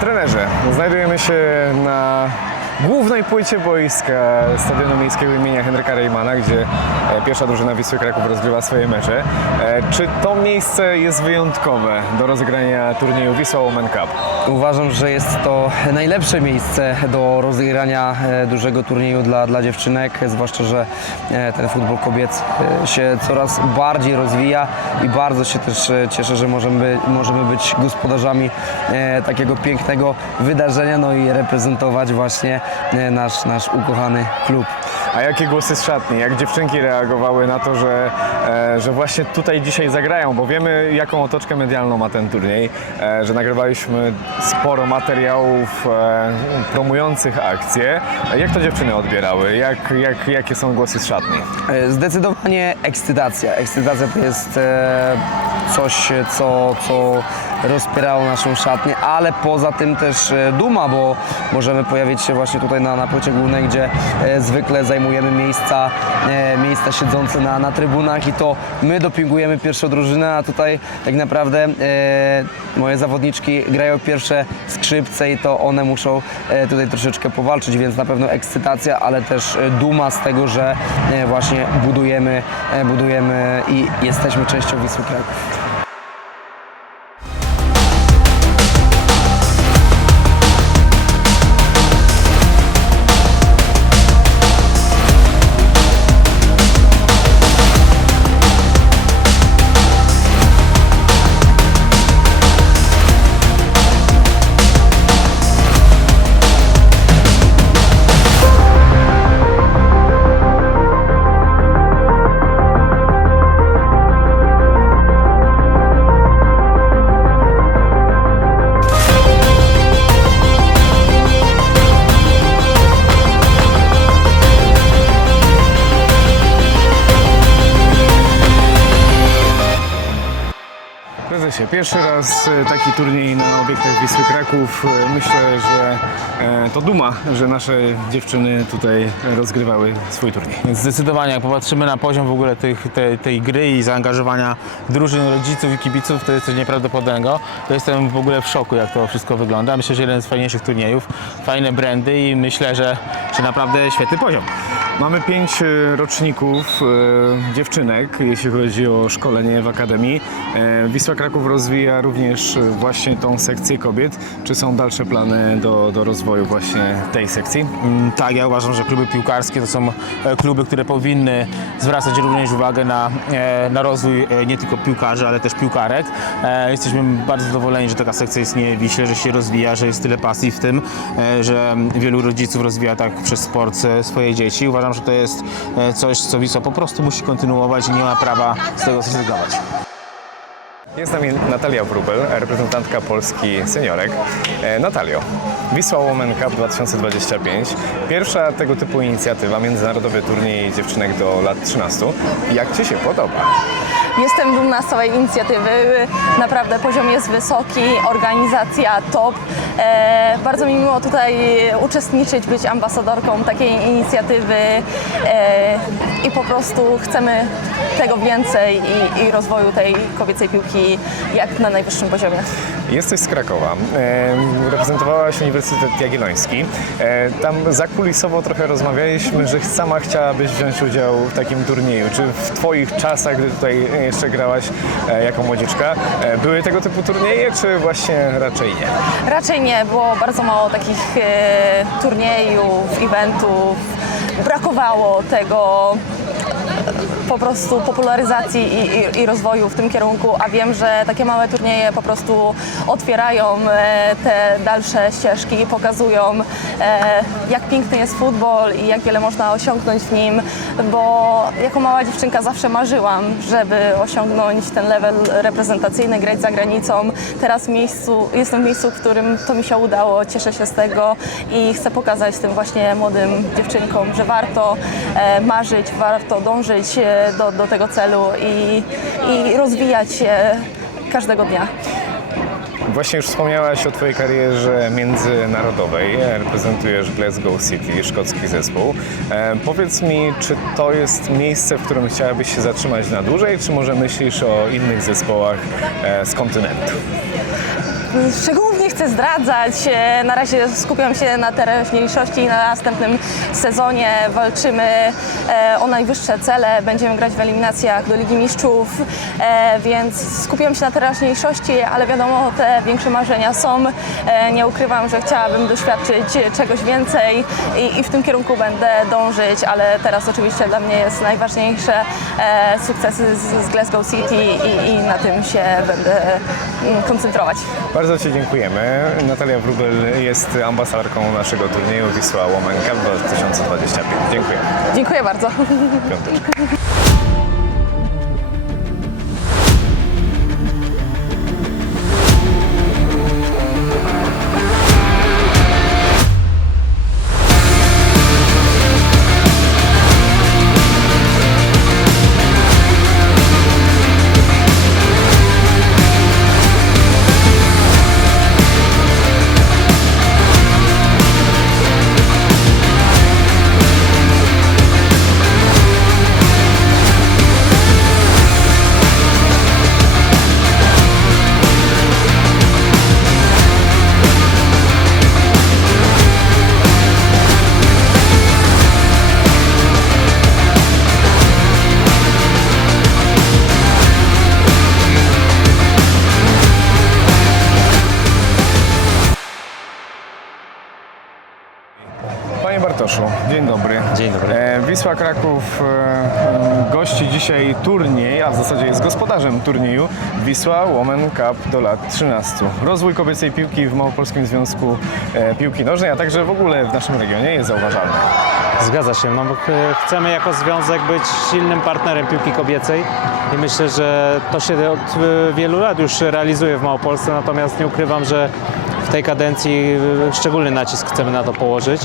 Trenerze, znajdujemy się na głównej płycie boiska Stadionu Miejskiego imienia Henryka Reymana, gdzie e, pierwsza drużyna Wisły Kraków rozgrywa swoje mecze. E, Czy to miejsce jest wyjątkowe do rozegrania turnieju Wisła Women Cup? Uważam, że jest to najlepsze miejsce do rozegrania e, dużego turnieju dla, dla dziewczynek, zwłaszcza, że ten futbol kobiet e, się coraz bardziej rozwija i bardzo się też cieszę, że możemy, możemy być gospodarzami takiego pięknego wydarzenia, no i reprezentować właśnie nasz, nasz ukochany klub. A jakie głosy z szatni? Jak dziewczynki reagowały na to, że, e, że właśnie tutaj dzisiaj zagrają? Bo wiemy, jaką otoczkę medialną ma ten turniej, e, że nagrywaliśmy sporo materiałów e, promujących akcję. Jak to dziewczyny odbierały? Jak, jak, jakie są głosy z szatni? E, Zdecydowanie ekscytacja. Ekscytacja to jest e, coś, co, co rozpierało naszą szatnię, ale poza tym też e, duma, bo możemy pojawić się właśnie tutaj na, na płycie głównej, gdzie e, zwykle zajmujemy miejsca, e, miejsca siedzące na, na trybunach i to my dopingujemy pierwszą drużynę, a tutaj tak naprawdę moje zawodniczki grają pierwsze skrzypce i to one muszą tutaj troszeczkę powalczyć, więc na pewno ekscytacja, ale też duma z tego, że właśnie budujemy, budujemy i jesteśmy częścią Wisły Kraków. Prezesie, pierwszy raz e, taki turniej na obiektach Wisły Kraków. E, Myślę, że e, to duma, że nasze dziewczyny tutaj rozgrywały swój turniej. Zdecydowanie, jak popatrzymy na poziom w ogóle tych, tej, tej gry i zaangażowania drużyn, rodziców i kibiców, to jest coś nieprawdopodobnego. To jestem w ogóle w szoku, jak to wszystko wygląda. Myślę, że jeden z fajniejszych turniejów, fajne brandy i myślę, że, że naprawdę świetny poziom. Mamy pięć e, roczników e, dziewczynek, jeśli chodzi o szkolenie w Akademii. E, Wisła Kraków rozwija również właśnie tą sekcję kobiet. Czy są dalsze plany do, do rozwoju właśnie tej sekcji? Mm, Tak, ja uważam, że kluby piłkarskie to są kluby, które powinny zwracać również uwagę na, na rozwój nie tylko piłkarzy, ale też piłkarek. Jesteśmy bardzo zadowoleni, że taka sekcja istnieje w Wiśle, że się rozwija, że jest tyle pasji w tym, że wielu rodziców rozwija tak przez sport swoje dzieci. Uważam, że to jest e, coś, co Wisła po prostu musi kontynuować i nie ma prawa z tego zrezygnować. Jest z nami Natalia Wrubel, reprezentantka Polski seniorek. E, Natalio, Wisła Women Cup 2025. Pierwsza tego typu inicjatywa, międzynarodowy turniej dziewczynek do lat 13. Jak Ci się podoba? Jestem dumna z całej inicjatywy. Naprawdę poziom jest wysoki, organizacja top. E, bardzo mi miło tutaj uczestniczyć, być ambasadorką takiej inicjatywy e, i po prostu chcemy tego więcej i, i rozwoju tej kobiecej piłki jak na najwyższym poziomie. Jesteś z Krakowa, e, reprezentowałaś Uniwersytet Jagielloński. E, tam zakulisowo trochę rozmawialiśmy, że sama chciałabyś wziąć udział w takim turnieju. Czy w Twoich czasach, gdy tutaj jeszcze grałaś e, jako młodziczka, e, były tego typu turnieje, czy właśnie raczej nie? Raczej nie, było bardzo mało takich e, turniejów, eventów. Brakowało tego po prostu popularyzacji i, i, i rozwoju w tym kierunku, a wiem, że takie małe turnieje po prostu otwierają e, te dalsze ścieżki, pokazują e, jak piękny jest futbol i jak wiele można osiągnąć w nim, bo jako mała dziewczynka zawsze marzyłam, żeby osiągnąć ten level reprezentacyjny, grać za granicą. Teraz miejscu, jestem w miejscu, w którym to mi się udało, cieszę się z tego i chcę pokazać tym właśnie młodym dziewczynkom, że warto e, marzyć, warto dążyć do, do tego celu i, i rozwijać się każdego dnia. Właśnie już wspomniałaś o Twojej karierze międzynarodowej. Reprezentujesz Glasgow City, szkocki zespół. E, powiedz mi, czy to jest miejsce, w którym chciałabyś się zatrzymać na dłużej, czy może myślisz o innych zespołach e, z kontynentu? Szczególnie chcę zdradzać. E, Na razie skupiam się na teraźniejszości i na następnym sezonie walczymy e, o najwyższe cele. Będziemy grać w eliminacjach do Ligi Mistrzów, e, więc skupiam się na teraźniejszości, ale wiadomo, te większe marzenia są. Nie ukrywam, że chciałabym doświadczyć czegoś więcej i, w tym kierunku będę dążyć, ale teraz oczywiście dla mnie jest najważniejsze sukcesy z, Glasgow City i, i na tym się będę mm, koncentrować. Bardzo Ci dziękujemy. Natalia Wrubel jest ambasadorką naszego turnieju Wisła Women Cup 2025. Dziękuję. Dziękuję bardzo. Piąteczka. Panie Bartoszu, dzień dobry. Dzień dobry. E, Wisła Kraków e, gości dzisiaj turniej, a w zasadzie jest gospodarzem turnieju Wisła Women Cup do lat 13. Rozwój kobiecej piłki w Małopolskim Związku e, Piłki Nożnej, a także w ogóle w naszym regionie jest zauważalny. Zgadza się. No, ch- chcemy jako związek być silnym partnerem piłki kobiecej i myślę, że to się od e, wielu lat już realizuje w Małopolsce, natomiast nie ukrywam, że tej kadencji szczególny nacisk chcemy na to położyć.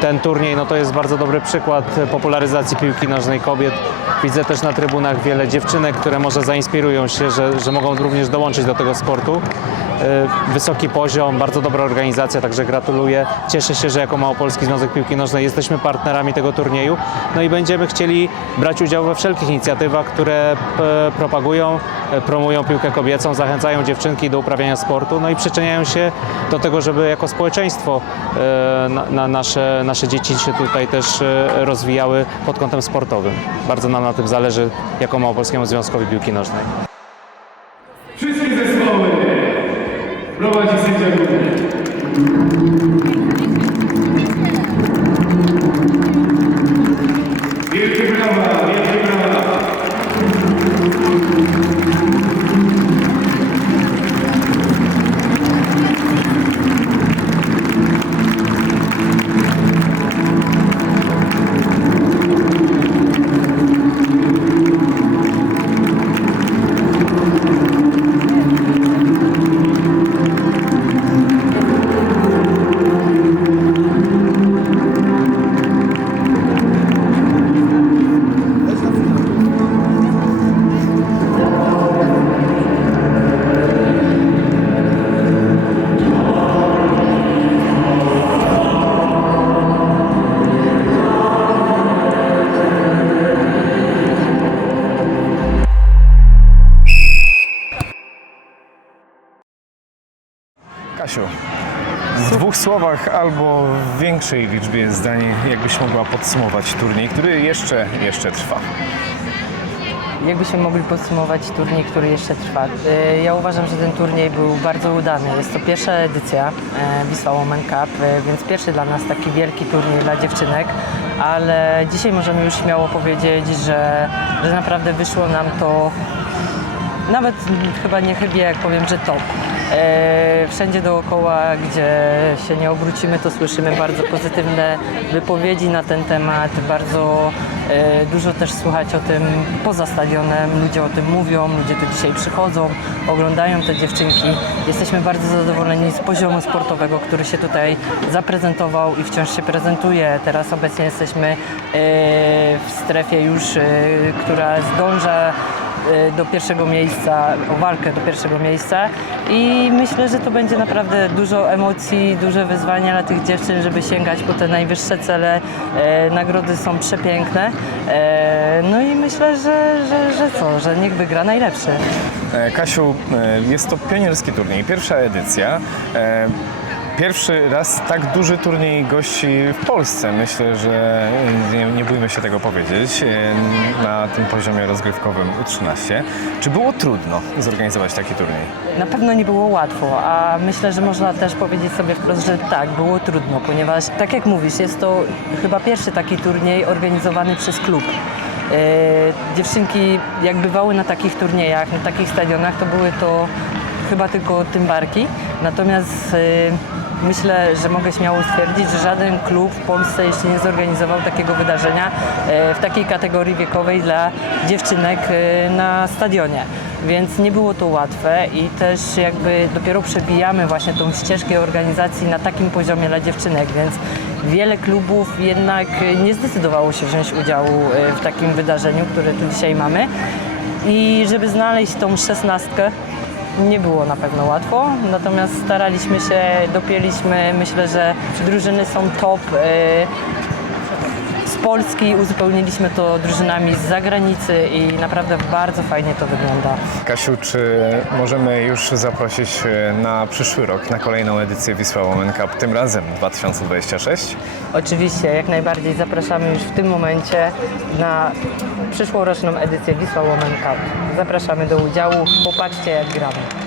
Ten turniej no to jest bardzo dobry przykład popularyzacji piłki nożnej kobiet. Widzę też na trybunach wiele dziewczynek, które może zainspirują się, że, że mogą również dołączyć do tego sportu. E, Wysoki poziom, bardzo dobra organizacja, także gratuluję. Cieszę się, że jako Małopolski Związek Piłki Nożnej jesteśmy partnerami tego turnieju. No i będziemy chcieli brać udział we wszelkich inicjatywach, które e, propagują, e, promują piłkę kobiecą, zachęcają dziewczynki do uprawiania sportu, no i przyczyniają się do tego, żeby jako społeczeństwo na, na nasze, nasze dzieci się tutaj też rozwijały pod kątem sportowym. Bardzo nam na tym zależy jako Małopolskiemu Związkowi Piłki Nożnej. 들어와 주세요, 여러분. W większej liczbie zdań, jakbyś mogła podsumować turniej, który jeszcze, jeszcze trwa. Jakbyśmy mogli podsumować turniej, który jeszcze trwa? E, Ja uważam, że ten turniej był bardzo udany. Jest to pierwsza edycja e, Wisła Women Cup, e, więc pierwszy dla nas taki wielki turniej dla dziewczynek, ale dzisiaj możemy już śmiało powiedzieć, że, że naprawdę wyszło nam to nawet chyba nie chybię, jak powiem, że top. E, wszędzie dookoła, gdzie się nie obrócimy, to słyszymy bardzo pozytywne wypowiedzi na ten temat. Bardzo e, dużo też słuchać o tym poza stadionem. Ludzie o tym mówią, ludzie tu dzisiaj przychodzą, oglądają te dziewczynki. Jesteśmy bardzo zadowoleni z poziomu sportowego, który się tutaj zaprezentował i wciąż się prezentuje. Teraz obecnie jesteśmy e, w strefie już, e, która zdąża do pierwszego miejsca, o walkę do pierwszego miejsca i myślę, że to będzie naprawdę dużo emocji, duże wyzwania dla tych dziewczyn, żeby sięgać po te najwyższe cele. E, nagrody są przepiękne. E, no i myślę, że, że, że co, że niech wygra najlepszy. E, Kasiu, e, jest to pionierski turniej, pierwsza edycja. Pierwszy raz tak duży turniej gości w Polsce. Myślę, że nie, nie bójmy się tego powiedzieć, na tym poziomie rozgrywkowym U13. Czy było trudno zorganizować taki turniej? Na pewno nie było łatwo, a myślę, że można też powiedzieć sobie wprost, że tak, było trudno, ponieważ tak jak mówisz, jest to chyba pierwszy taki turniej organizowany przez klub. E, dziewczynki jak bywały na takich turniejach, na takich stadionach, to były to chyba tylko tymbarki, natomiast e, Myślę, że mogę śmiało stwierdzić, że żaden klub w Polsce jeszcze nie zorganizował takiego wydarzenia e, w takiej kategorii wiekowej dla dziewczynek e, na stadionie. Więc nie było to łatwe i też jakby dopiero przebijamy właśnie tą ścieżkę organizacji na takim poziomie dla dziewczynek, więc wiele klubów jednak nie zdecydowało się wziąć udziału w takim wydarzeniu, które tu dzisiaj mamy. I żeby znaleźć tą szesnastkę, nie było na pewno łatwo, natomiast staraliśmy się, dopięliśmy, myślę, że drużyny są top. Polski uzupełniliśmy to drużynami z zagranicy i naprawdę bardzo fajnie to wygląda. Kasiu, czy możemy już zaprosić e, na przyszły rok, na kolejną edycję Wisła Women Cup, tym razem 2026? Oczywiście, jak najbardziej zapraszamy już w tym momencie na przyszłoroczną edycję Wisła Women Cup. Zapraszamy do udziału, popatrzcie jak gramy.